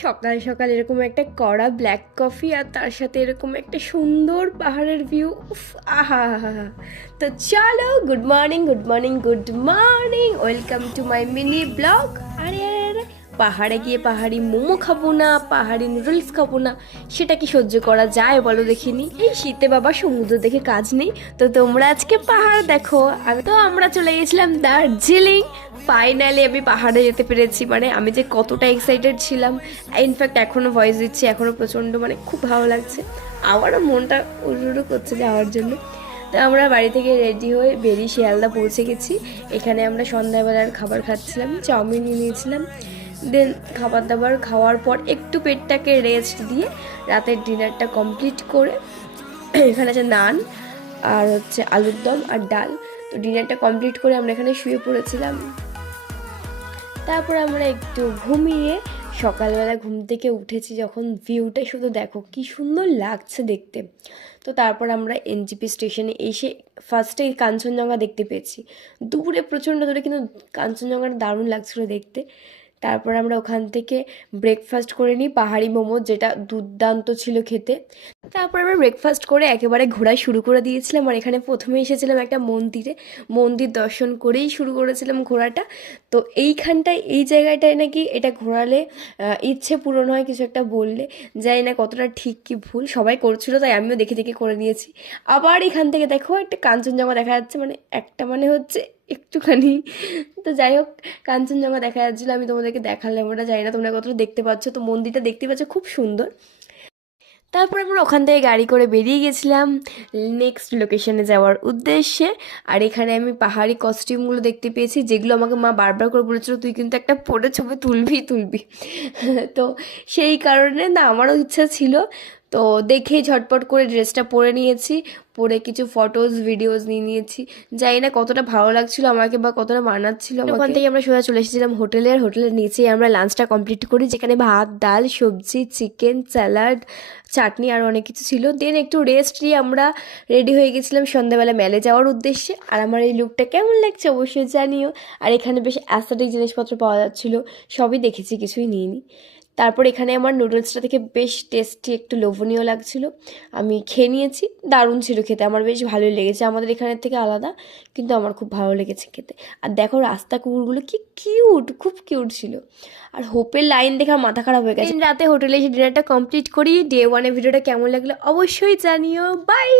সকাল সকাল এরকম একটা কড়া ব্ল্যাক কফি আর তার সাথে এরকম একটা সুন্দর পাহাড়ের ভিউ। উফ, আহা হা হা। তো চলো, good morning good morning good morning, welcome to my mini blog. আরে আরে আরে, পাহাড়ে গিয়ে পাহাড়ি মোমো খাবো না, পাহাড়ি নুডলস খাবো না, সেটা কি সহ্য করা যায় বলো দেখিনি? এই শীতে বাবা সমুদ্র দেখে কাজ নেই, তো তোমরা আজকে পাহাড় দেখো। আমরা চলে গেছিলাম দার্জিলিং। ফাইনালি আমি পাহাড়ে যেতে পেরেছি, মানে আমি যে কতটা এক্সাইটেড ছিলাম। ইনফ্যাক্ট এখনও ভয়েস দিচ্ছি, এখনও প্রচণ্ড মানে খুব ভালো লাগছে, আমারও মনটা উড়ু করছে যাওয়ার জন্য। তো আমরা বাড়ি থেকে রেডি হয়ে বেরিয়ে শিয়ালদা পৌঁছে গেছি। এখানে আমরা সন্ধ্যাবেলার খাবার খাচ্ছিলাম, চাউমিন নিয়ে নিয়েছিলাম। দেন খাবার দাবার খাওয়ার পর একটু পেটটাকে রেস্ট দিয়ে রাতের ডিনারটা কমপ্লিট করে, এখানে আছে নান আর হচ্ছে আলুর দম আর ডাল। তো ডিনারটা কমপ্লিট করে আমরা এখানে শুয়ে পড়েছিলাম। তারপর আমরা একটু ঘুমিয়ে সকালবেলা ঘুম থেকে উঠেছি, যখন ভিউটা শুধু দেখো কি সুন্দর লাগছে দেখতে। তো তারপর আমরা এনজিপি স্টেশনে এসে ফার্স্টে কাঞ্চনজঙ্ঘা দেখতে পেয়েছি, দূরে প্রচণ্ড দূরে, কিন্তু কাঞ্চনজঙ্ঘাটা দারুণ লাগছিলো দেখতে। তারপর আমরা ওখান থেকে ব্রেকফাস্ট করে নিই, পাহাড়ি মোমো, যেটা দুর্দান্ত ছিল খেতে। তারপর আমরা ব্রেকফাস্ট করে একেবারে ঘোরা শুরু করে দিয়েছিলাম। আর এখানে প্রথমে এসেছিলাম একটা মন্দিরে, মন্দির দর্শন করেই শুরু করেছিলাম ঘোরাটা। তো এইখানটায় এই জায়গাটায় নাকি এটা ঘোরালে ইচ্ছে পূরণ হয়, কিছু একটা বললে, জানি না কতটা ঠিক কি ভুল, সবাই করছিল তাই আমিও দেখে দেখে করে নিয়েছি। আবার এখান থেকে দেখো একটা কাঞ্চনজঙ্ঘা দেখা যাচ্ছে, মানে একটা মানে হচ্ছে একটুখানি। তো যাই হোক, কাঞ্চনজঙ্ঘা দেখা যাচ্ছিলো, আমি তোমাদেরকে দেখালাম, ওটা জানি না তোমরা কতটা দেখতে পাচ্ছ। তো মন্দিরটা দেখতে পাচ্ছ, খুব সুন্দর। তারপর আমরা ওখান থেকে গাড়ি করে বেরিয়ে গেছিলাম নেক্সট লোকেশনে যাওয়ার উদ্দেশ্যে। আর এখানে আমি পাহাড়ি কস্টিউমগুলো দেখতে পেয়েছি, যেগুলো আমাকে মা বারবার করে বলেছিল তুই কিন্তু একটা পরে ছবি তুলবি। তো সেই কারণে না আমারও ইচ্ছা ছিল, তো দেখেই ঝটপট করে ড্রেসটা পরে নিয়েছি, পরে কিছু ফটোজ ভিডিওস নিয়ে নিয়েছি। জানি না কতটা ভালো লাগছিল আমাকে বা কতটা মানাচ্ছিল। ওখান থেকে আমরা সোজা চলে এসেছিলাম হোটেলে, আর হোটেলের নিচেই আমরা লাঞ্চটা কমপ্লিট করি, যেখানে ভাত, ডাল, সবজি, চিকেন, স্যালাড, চাটনি আর অনেক কিছু ছিল। দেন একটু রেস্ট নিয়ে আমরা রেডি হয়ে গেছিলাম সন্ধ্যাবেলা মেলে যাওয়ার উদ্দেশ্যে। আর আমার এই লুকটা কেমন লাগছে অবশ্যই জানিও। আর এখানে বেশ অ্যাস্থেটিক জিনিসপত্র পাওয়া যাচ্ছিলো, সবই দেখেছি, কিছুই নিইনি। তারপর এখানে আমার নুডলসটা থেকে বেশ টেস্টি, একটু লোভনীয় লাগছিল, আমি খেয়ে নিয়েছি। দারুণ ছিল খেতে, আমার বেশ ভালোই লেগেছে, আমাদের এখানের থেকে আলাদা, কিন্তু আমার খুব ভালো লেগেছে খেতে। আর দেখো রাস্তা কুকুরগুলো কি কিউট, খুব কিউট ছিল। আর হোপের লাইন দেখে আমার মাথা খারাপ হয়ে গেছে। রাতে হোটেলে এসে ডিনারটা কমপ্লিট করি। ডে 1 ভিডিওটা কেমন লাগলো অবশ্যই জানিও। বাই।